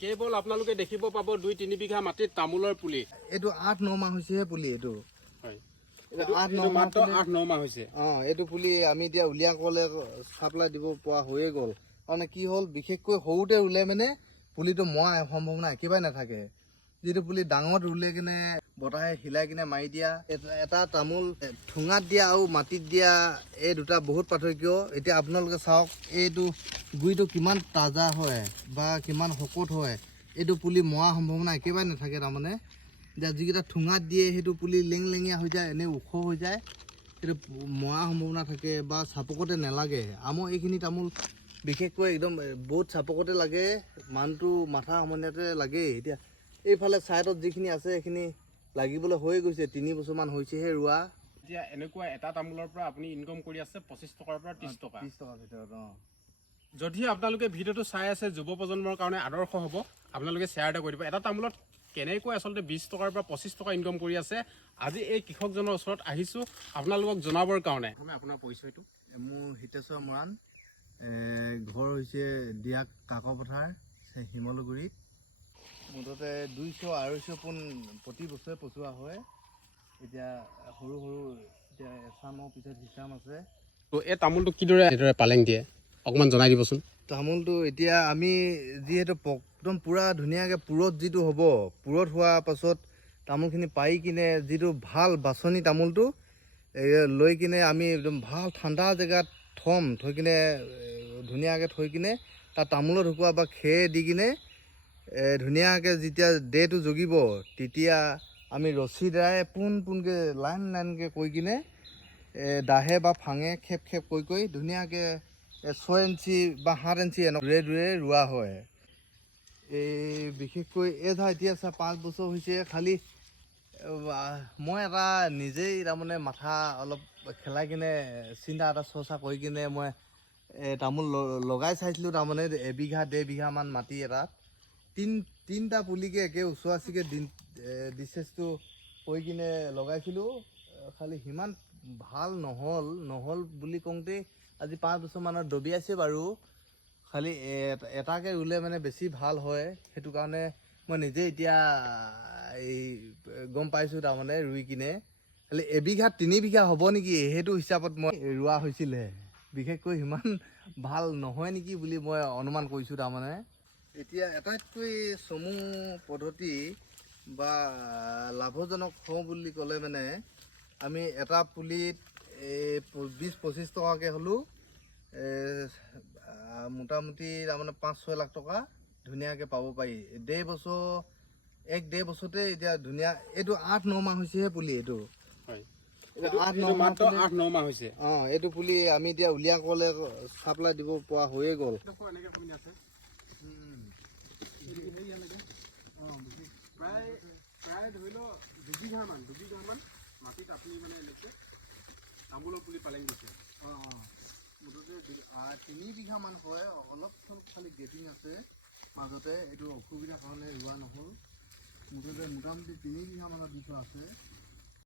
কেৱল আপোনালোকে দেখিব পাব 2-3 বিঘা মাটিত তামোলৰ পুলি। এইটো 8-9 মাহ হৈছেহে পুলি এইটো। হয়, এইটো 8-9 মাত্ৰ 8-9 মাহ হৈছে। এইটো পুলি আমি এতিয়া উলিয়াকলে চাপ্লাই দিব পৰা হৈয়ে গ'ল। মানে কি হ'ল, বিশেষকৈ সৰুতে ৰুলে মানে পুলিটো মৰা সম্ভাৱনা একেবাৰে নাথাকে। যিটো পুলি ডাঙৰত ৰুলে কিনে বতাহে হিলাই কিনে মাৰি দিয়া, এটা তামোল ঠুঙাত দিয়া আৰু মাটিত দিয়া এই দুটা বহুত পাৰ্থক্য। এতিয়া আপোনালোকে চাওক, এইটো গুৰিটো কিমান তাজা হয় বা কিমান শকত হয়। এইটো পুলি মৰা সম্ভাৱনা একেবাৰে নাথাকে। তাৰমানে এতিয়া যিকেইটা ঠুঙাত দিয়ে সেইটো পুলি লেংলেঙীয়া হৈ যায়, এনেই ওখ হৈ যায়। সেইটো মৰা সম্ভাৱনা থাকে বা চাপকতে নালাগে। আমাৰ এইখিনি তামোল বিশেষকৈ একদম বহুত চাপকতে লাগে, মানটো মাথা সমনীয়াতে লাগেই। এতিয়া এইফালে ছাইডত যিখিনি আছে সেইখিনি লাগিবলৈ হৈ গৈছে, 3 বছৰমান হৈছেহে ৰোৱা। এতিয়া এনেকুৱা এটা তামোলৰ পৰা আপুনি ইনকম কৰি আছে 25 টকাৰ পৰা 30 টকা। 30 টকাৰ ভিতৰত। যদি আপোনালোকে ভিডিঅ'টো চাই আছে, যুৱ প্ৰজন্মৰ কাৰণে আদৰ্শ হ'ব, আপোনালোকে শ্বেয়াৰ এটা কৰি দিব। এটা তামোলত কেনেকৈ আচলতে 20 টকাৰ পৰা 25 টকা ইনকম কৰি আছে, আজি এই কৃষকজনৰ ওচৰত আহিছোঁ আপোনালোকক জনাবৰ কাৰণে। আপোনাৰ পৰিচয়টো? মোৰ হিতেশ্বৰ মৰাণ, ঘৰ হৈছে দিয়াক কাকপথাৰ, শিমলুগুৰিত। মুঠতে 200-250 পোন প্ৰতি বছৰে পচোৱা হয়। এতিয়া সৰু এতিয়া এচামৰ পিছত হিচাম আছে। এই তামোলটো কিদৰে পালেং দিয়ে অকণমান জনাই দিবচোন। তামোলটো এতিয়া আমি যিহেতু একদম পূৰা ধুনীয়াকৈ পুৰত যিটো হ'ব, পুৰত হোৱাৰ পাছত তামোলখিনি পাৰি কিনে যিটো ভাল বাছনি তামোলটো লৈ কিনে আমি একদম ভাল ঠাণ্ডা জেগাত থৈ কিনে ধুনীয়াকৈ থৈ কিনে তাত তামোলত শুকুওৱা বা খেৰ দি কিনে ধুনীয়াকৈ যেতিয়া ডেটো জগিব, তেতিয়া আমি ৰছী দ্বাৰাই পোনকৈ লাইনকৈ কৰি কিনে দাহে বা ফাঙে খেপ কৰি ধুনীয়াকৈ 6 ইঞ্চি বা 7 ইঞ্চি দূৰে ৰোৱা হয়। এই বিশেষকৈ এই ধৰা এতিয়া 5 বছৰ হৈছে। খালি মই এটা নিজেই তাৰমানে মাথা অলপ খেলাই কিনে চিন্তা এটা চৰ্চা কৰি কিনে মই তামোল লগাই চাইছিলোঁ। তাৰমানে 1-1.5 বিঘামান মাটি এটাত তিনিটা পুলিকে একে ওচৰাচিকে ডিচেঞ্চটো কৰি কিনে লগাইছিলোঁ। খালি সিমান ভাল নহ'ল বুলি কওঁতেই আজি 5 বছৰমানত দবিয়াইছে বাৰু। খালি এটাকে ৰুলে মানে বেছি ভাল হয়, সেইটো কাৰণে মই নিজে এতিয়া এই গম পাইছোঁ। তাৰমানে ৰুই কিনে খালি 1 বিঘাত 3 বিঘা হ'ব নেকি, সেইটো হিচাপত মই ৰোৱা হৈছিলহে। বিশেষকৈ সিমান ভাল নহয় নেকি বুলি মই অনুমান কৰিছোঁ। তাৰমানে এতিয়া আটাইতকৈ চমু পদ্ধতি বা লাভজনক হওঁ বুলি ক'লে মানে আমি এটা পুলিত 20-25 টকাকৈ হ'লেও মোটামুটি তাৰমানে 5-6 লাখ টকা ধুনীয়াকৈ পাব পাৰি। 1-1.5 বছৰতে এতিয়া ধুনীয়া। এইটো 8-9 মাহ হৈছেহে পুলি। এইটো মাত্ৰ 8-9 মাহ হৈছে। এইটো পুলি আমি এতিয়া উলিয়াকলে চাপ্লাই দিব পৰা হৈয়ে গ'ল। প্ৰায় ধৰি লওক 2 বিঘামান মাটিত আপুনি মানে এনেকৈ তামোলৰ পুলি পালেং দিছে। মুঠতে 3 বিঘামান হয়। অলপ চলপ খালি গেপিং আছে মাজতে, এইটো অসুবিধাৰ কাৰণে ৰোৱা নহ'ল। মুঠতে মোটামুটি 3 বিঘামানত দি থোৱা আছে।